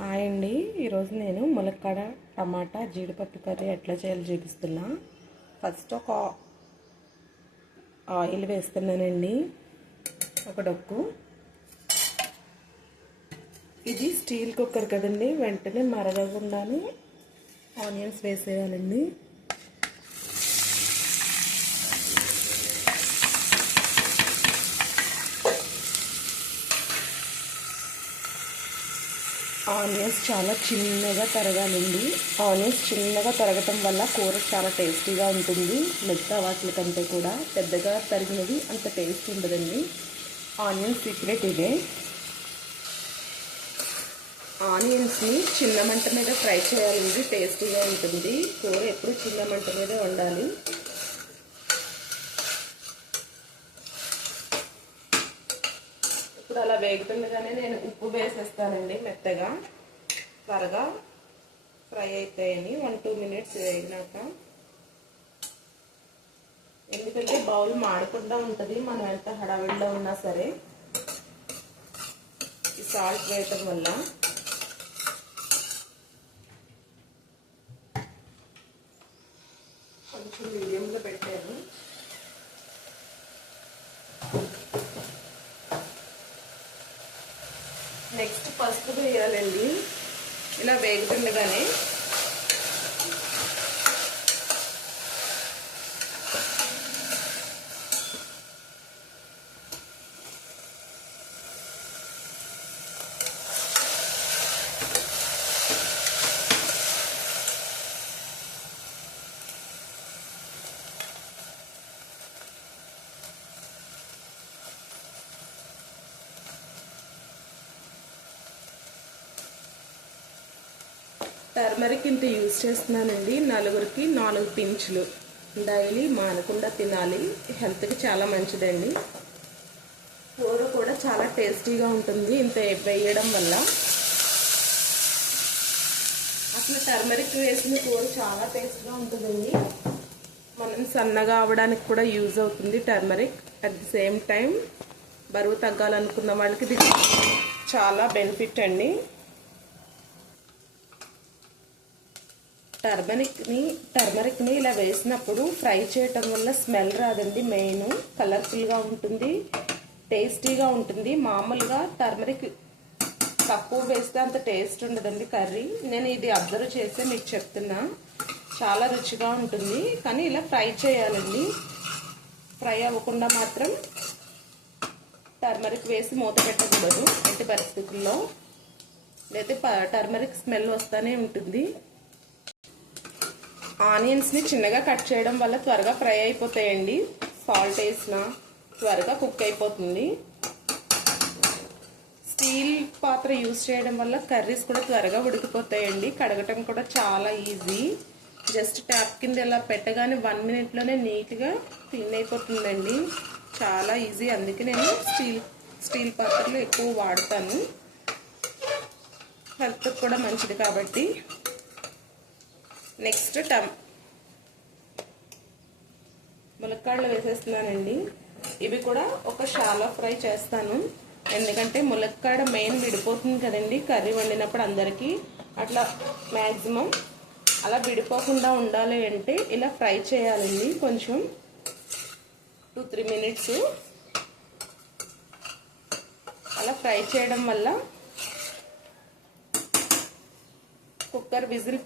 Hi అండి. ఈరోజు నేను ములక్కాడ టమాటా జీడిపప్పు కర్రీ ఎట్లా చేయాలో చూపిస్తున్నా. ఫస్ట్ ఒక ఆయిల్ వేస్తున్నానండి, ఒక డొక్కు. ఇది స్టీల్ కుక్కర్ కదండి, వెంటనే మరగకుండానే ఆనియన్స్ వేసేయాలండి. ఆనియన్స్ చాలా చిన్నగా తరగాలండి. ఆనియన్స్ చిన్నగా తరగటం వల్ల కూర చాలా టేస్టీగా ఉంటుంది. మిగతా వాటి కంటే కూడా పెద్దగా తరిగినది అంత టేస్ట్ ఉండదండి. ఆనియన్స్ సీక్రెట్ ఇదే. ఆనియన్స్ని చిన్న మంట మీద ఫ్రై చేయాలండి, టేస్టీగా ఉంటుంది. కూర ఎప్పుడు చిన్న మంట మీదే వండాలి. ఇప్పుడు అలా వేగుతుండగానే నేను ఉప్పు వేసేస్తానండి. మెత్తగా త్వరగా ఫ్రై అవుతాయని 1-2 మినిట్స్ వేగినాక. ఎందుకంటే బౌల్ మాడకుండా ఉంటుంది మనం ఎంత హడావిడిలో ఉన్నా సరే. ఈ సాల్ట్ వేయటం వల్ల. కొంచెం మీడియంలో పెట్టాను. నెక్స్ట్ పసుపు వేయాలండి. ఇలా వేగుతుండగానే టర్మరిక్ ఇంత యూజ్ చేస్తున్నానండి. నలుగురికి 4 పించులు. డైలీ మానకుండా తినాలి, హెల్త్కి చాలా మంచిదండి. కూర కూడా చాలా టేస్టీగా ఉంటుంది ఇంత వేయడం వల్ల. అసలు టర్మరిక్ వేసిన కూర చాలా టేస్ట్గా ఉంటుందండి. మనం సన్నగా అవడానికి కూడా యూజ్ అవుతుంది turmeric. At the same time బరువు తగ్గాలనుకున్న వాళ్ళకి ఇది చాలా బెనిఫిట్ అండి. టర్మరిక్ని ఇలా వేసినప్పుడు ఫ్రై చేయటం వల్ల స్మెల్ రాదండి. మెయిన్ కలర్ఫుల్గా ఉంటుంది, టేస్టీగా ఉంటుంది. మామూలుగా టర్మరిక్ తక్కువ వేస్తే అంత టేస్ట్ ఉండదండి కర్రీ. నేను ఇది అబ్జర్వ్ చేస్తే మీకు చెప్తున్నా. చాలా రుచిగా ఉంటుంది, కానీ ఇలా ఫ్రై చేయాలండి. ఫ్రై అవ్వకుండా మాత్రం టర్మరిక్ వేసి మూత పెట్టకూడదు ఎట్టి పరిస్థితుల్లో, లేకపోతే టర్మరిక్ స్మెల్ వస్తూనే ఉంటుంది. ఆనియన్స్ని చిన్నగా కట్ చేయడం వల్ల త్వరగా ఫ్రై అయిపోతాయండి. సాల్ట్ వేసిన త్వరగా కుక్ అయిపోతుంది. స్టీల్ పాత్ర యూజ్ చేయడం వల్ల కర్రీస్ కూడా త్వరగా ఉడికిపోతాయండి. కడగటం కూడా చాలా ఈజీ. జస్ట్ ట్యాప్ కింద ఇలా పెట్టగానే 1 మినిట్లోనే నీట్గా క్లీన్ అయిపోతుందండి. చాలా ఈజీ. అందుకే నేను స్టీల్ పాత్రలు ఎక్కువ వాడతాను, హెల్త్కి కూడా మంచిది కాబట్టి. నెక్స్ట్ ములక్కాడలు వేసేస్తున్నానండి. ఇవి కూడా ఒక షాలో ఫ్రై చేస్తాను, ఎందుకంటే ములక్కాడ మెయిన్ విడిపోతుంది కదండి కర్రీ వండినప్పుడు అందరికీ. అట్లా మ్యాక్సిమం అలా విడిపోకుండా ఉండాలి అంటే ఇలా ఫ్రై చేయాలండి. కొంచెం 2-3 మినిట్స్ అలా ఫ్రై చేయడం వల్ల కుక్కర్ విజిల్